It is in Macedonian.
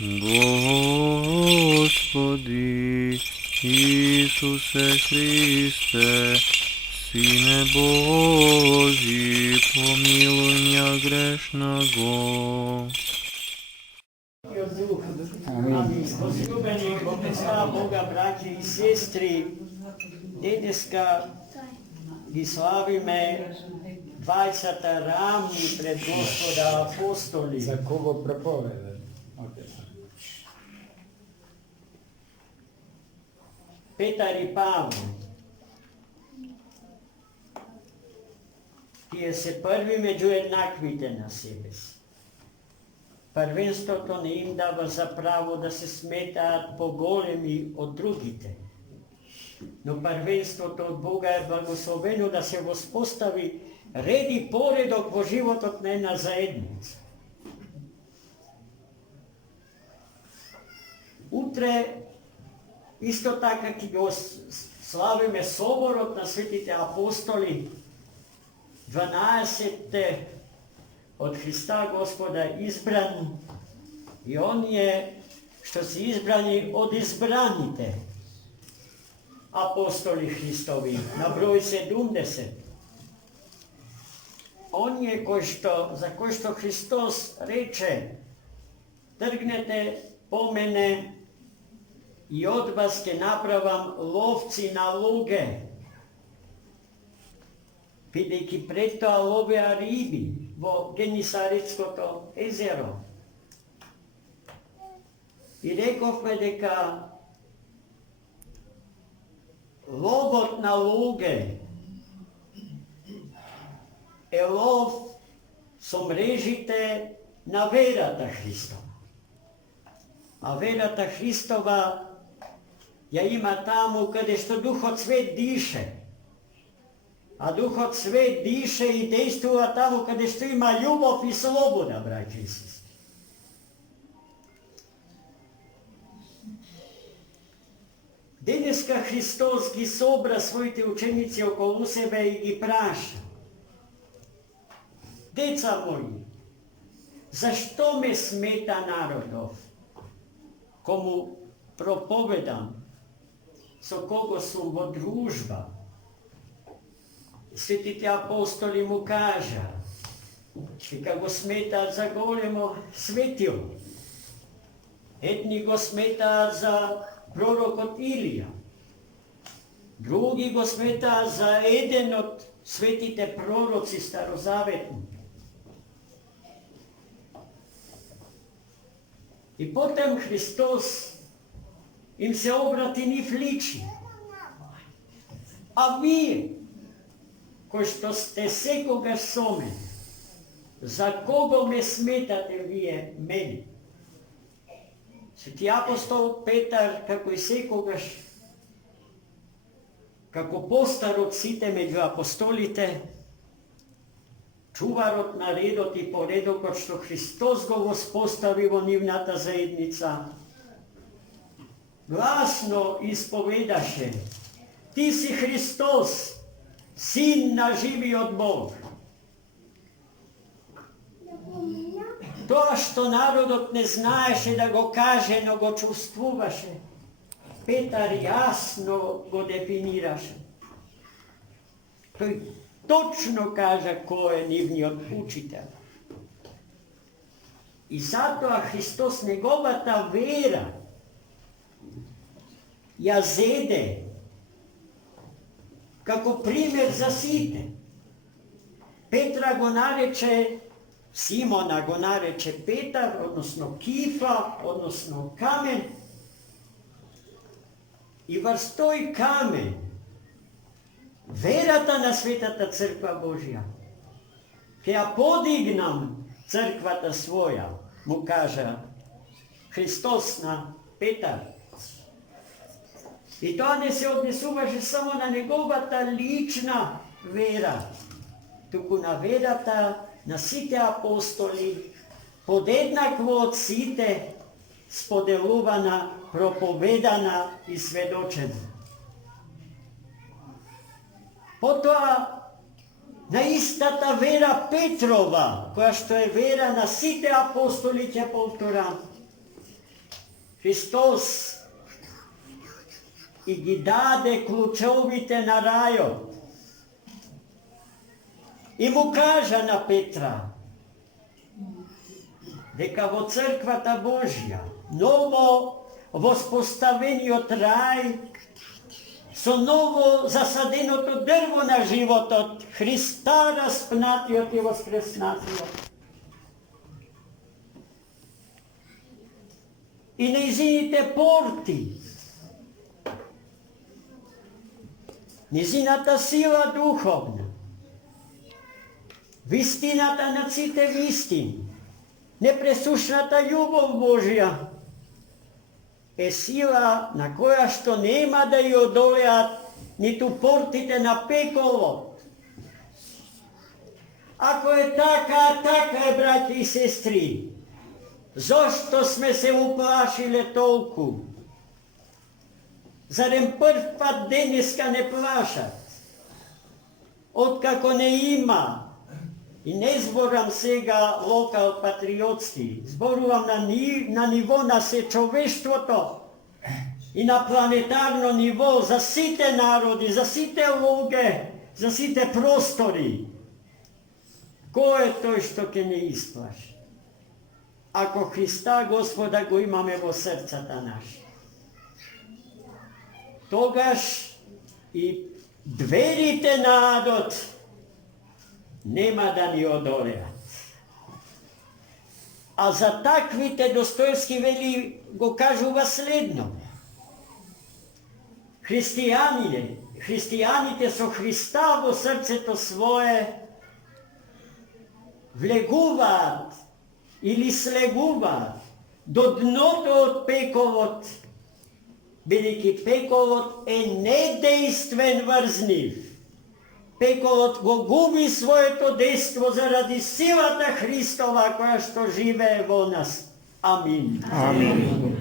Господи Ісусе Христе, Сине Божий, помилуй меня грешного. Возлюбені Отця Бога, браті і сестри, днеска ги славиме 20 равни пред Господа апостоли. За кого проповеда? Петар и Павле. Тие се први меѓу еднаквите на себе си. Првенството не им дава за право да се сметаат поголеми од другите. Но првенството од Бога е благословено да се воспостави ред и поредок во животот на една заедница. Утре исто така ќе го славиме соборот на светите апостоли, 12 од Христа Господа избрани и оние што се избрани од избраните апостоли Христови, на број 70. Оние за кои што Христос рече: тргнете по мене и од вас ќе направам ловци на луѓе, бидејќи пред тоа ловеа риби во Генисарецкото езеро. И рековме дека ловот на луѓе е лов со мрежите на верата Христова. А верата Христова ја има таму каде што Духот Свет дише. А Духот Свет дише и действува таму каде што има љубов и слобода, браќи и сестри. Денеска Христос ги собра своите ученици околу себе и ги праша: деца мои, зашто ме смета народов, кому проповедам, со кого сум во дружба? Светите апостоли му кажа дека го сметаат за големо светило. Едни го сметаат за пророкот Илија, други го сметаат за еден од светите пророци старозаветни. И потем Христос им се обрати нив лично. А вие, кои што сте секогаш со мене, за кого ме сметате вие мене? Свети апостол Петар, како и секогаш, како постар од сите меѓу апостолите, чуварот на редот и поредокот што Христос го воспостави во нивната заедница, гласно исповедаше: ти си Христос, Син на живиот Бог. Тоа што народот не знаеше да го каже, но го чувствуваше, Петар јасно го дефинираше. Тој точно кажа кој е нивниот учител. И затоа Христос неговата вера ја зеде како пример за сите. Петра го нарече, Симона го нарече Петар, односно Кифа, односно камен. И врз тој камен верата на Светата Црква Божја ќе ја подигнам црквата своја, му кажа Христос на Петар. И тоа не се однесуваше само на неговата лична вера, туку на верата на сите апостоли, подеднакво од сите споделувана, проповедана и сведочена. Потоа на истата вера Петрова, која што е вера на сите апостоли, ќе повторам, Христос и ги даде клучовите на рајот. И му кажа на Петра дека во црквата Божја, ново воспоставениот рај, со ново засаденото дрво на животот, Христа распнатиот и воскреснатиот. И нејзините порти, нејзината сила духовна, вистината на сите вистини, непресушната љубов Божја е сила на која што нема да ја одолеат ниту портите на пеколот. Ако е така, така е, браќи и сестри. Зошто сме се уплашиле толку? Зарем прв пат денеска не плашат? Откако не има, и не зборам сега локал патриотски, зборувам на ниво на сечовештвото и на планетарно ниво за сите народи, за сите луѓе, за сите простори. Кој е тој што ќе не исплаши? Ако Христа Господа го имаме во срцата наши, тогаш и дверите на адот нема да ни одолеат. А за таквите Достоевски вели го кажува следно. Христијаните со Христа во срцето свое влегуваат или слегуваат до дното од пеколот, бидејќи пеколот е недействен врз нив. Пеколот го губи своето действо заради силата Христова која што живее во нас. Амин. Амин.